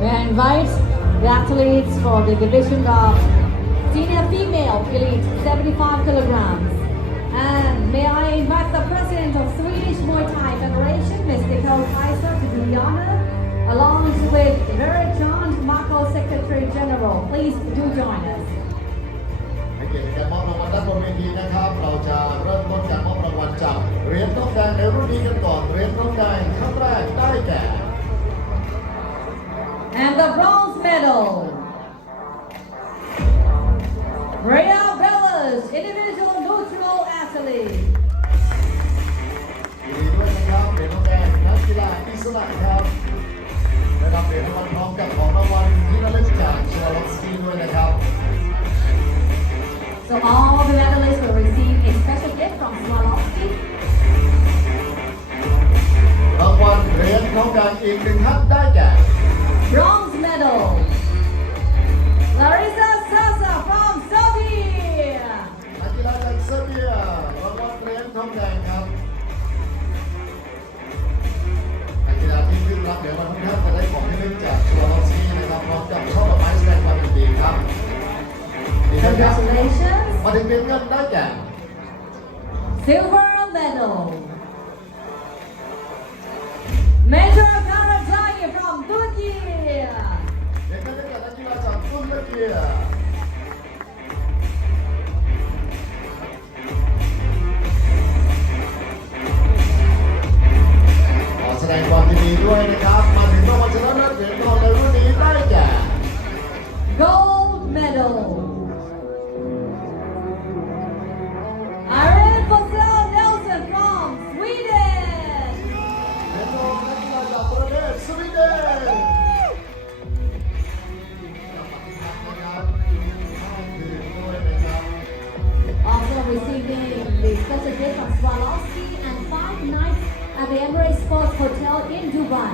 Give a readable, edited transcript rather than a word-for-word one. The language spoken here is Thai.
May I invite the athletes for the division of senior female elite 75 kilograms. And may I invite the president of Swedish Muay Thai Federation, Mr. Kaiser, to do the honor, along with Very John Marco, Secretary General. Please do join us. ให้เกียรติการมอบรางวัลด้านบนเวทีนะครับ เราจะเริ่มต้นการมอบรางวัลจากเหรียญทองแดงในรุ่นนี้กันก่อนเหรียญทองแดงครั้งแรกได้แก่ And the bronze medal, Rhea Bellis, individual neutral athlete. ยินดีด้วยนะครับเหรียญทองแดงนักกีฬาอิสระครับได้รับเหรียญรางวัลพร้อมกับของรางวัลที่ระลึกจากชวาลอฟสกี้ด้วยนะครับ So all the medalists will receive a special gift from Swarovski. รางวัลเหรียญทองแดงอีกหนึ่งท่านได้แก่ Bronze medal, Larissa Sasa from Serbia. นักกีฬาจากเซอร์เบียรางวัลเหรียญทองแดงครับนักกีฬาที่ขึ้นรับเหรียญรางวัลทุกท่านจะได้ของที่ระลึกจากชวาลอฟสกี้นะครับพร้อมกับช่อดอกไม้แสดงความยินดีครับ Congratulations. มาถึงเหรียญเงินได้แก่ Silver medal, Major Karajagi from Turkey. เหรียญเงินได้แก่นักกีฬาจากตุรกีขอแสดงความยินดีด้วยนะครับมาถึงรางวัลชนะเลิศเหรียญทองในรุ่นนี้ได้แก่ Gold medal, Irene Fossil Nelson from Sweden. เหรียญทองนักกีฬาจากประเทศสวีเดนนะครับคืนด้วยนะครับ Also receiving the special gift from Swarovski and 5 nights at the Emirates Sports Hotel in Dubai.